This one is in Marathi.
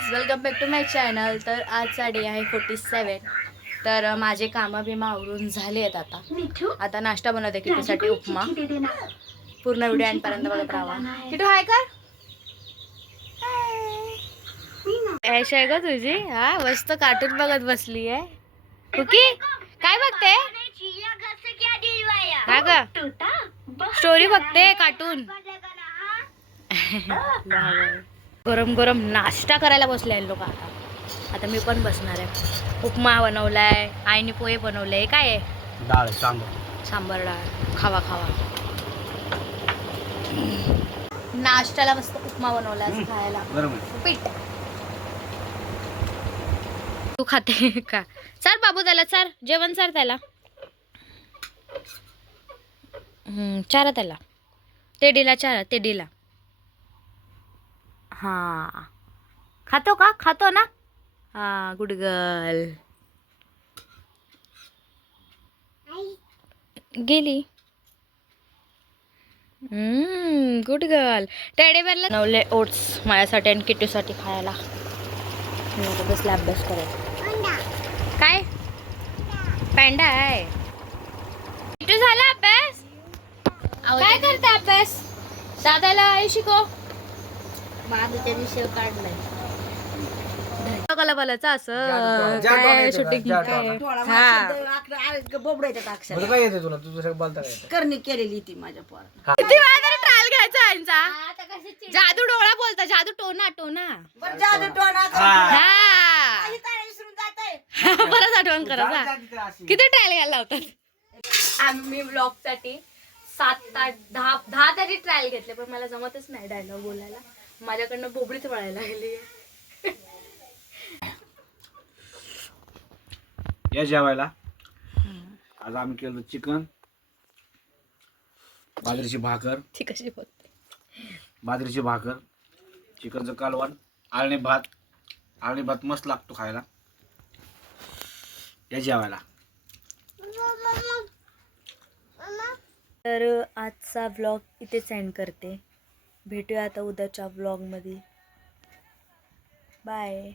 Guys, welcome back to my channel. तर आजचा डे आहे 47. तर माझे कामं बिमा आवरून झाले आहेत. आता नाश्ता बनवते किटूसाठी, उपमा. पूर्ण व्हिडिओ एंडपर्यंत बघत राहा. किटू हाय कर, ऐश आहे का तुझी? हा, मस्त कार्टून बघत बसली आहे. कुकी काय बघते? हा का, स्टोरी बघते कार्टून. गरम गरम नाश्ता करायला बसले आहे लोक. आता मी पण बसणार आहे. उपमा बनवलाय, आईने पोहे बनवले. काय आहे? डाळ, सांबर. सांबर डाळ. खावा खावा. नाश्त्याला मस्त उपमा बनवला खायला. पीठ तू खाते का? सर बाबू त्याला, सर जेवण, सर त्याला. चारा त्याला, ते डिला चारा, ते डिला. हा, खातो का? खातो ना. हा, गुड गर्ल. गेली. Good girl. टेडी बेअरला नवले ओट्स माझ्यासाठी आणि किटूसाठी खायला. बसला अभ्यास करायला. काय पॅन्डा आहे? किटू झाला अभ्यास? काय करते अभ्यास? दादाला आई शिकव. माझ्या विषय काढलाय कलाबालाचा असं काय शूटिंग करणी केलेली ती माझ्या पोराला. किती वेळा तरी ट्रायल घ्यायचा यांचा. जादू डोळा बोलता, जादू टोना टोना. जादू टोना हा, विसरून जातंय. परत आठवण करा. किती ट्रायल घ्यायला लावतात? आम्ही ब्लॉग साठी 7, 8, 10 तरी ट्रायल घेतले, पण मला जमतच नाही डायलॉग बोलायला. माझ्याकडनं बोबडीच वळायला लागली. या जेवायला आज आम्ही केलं चिकन, बाजरीची भाकर. ती कशी बोलते? बाजरीची भाकर, चिकनचं कालवण, आळणी भात. आळणी भात मस्त लागतो खायला. या जेवायला. तर आजचा व्लॉग इथेच एंड करते. भेटूया आता उद्याच्या व्लॉगमध्ये. बाय.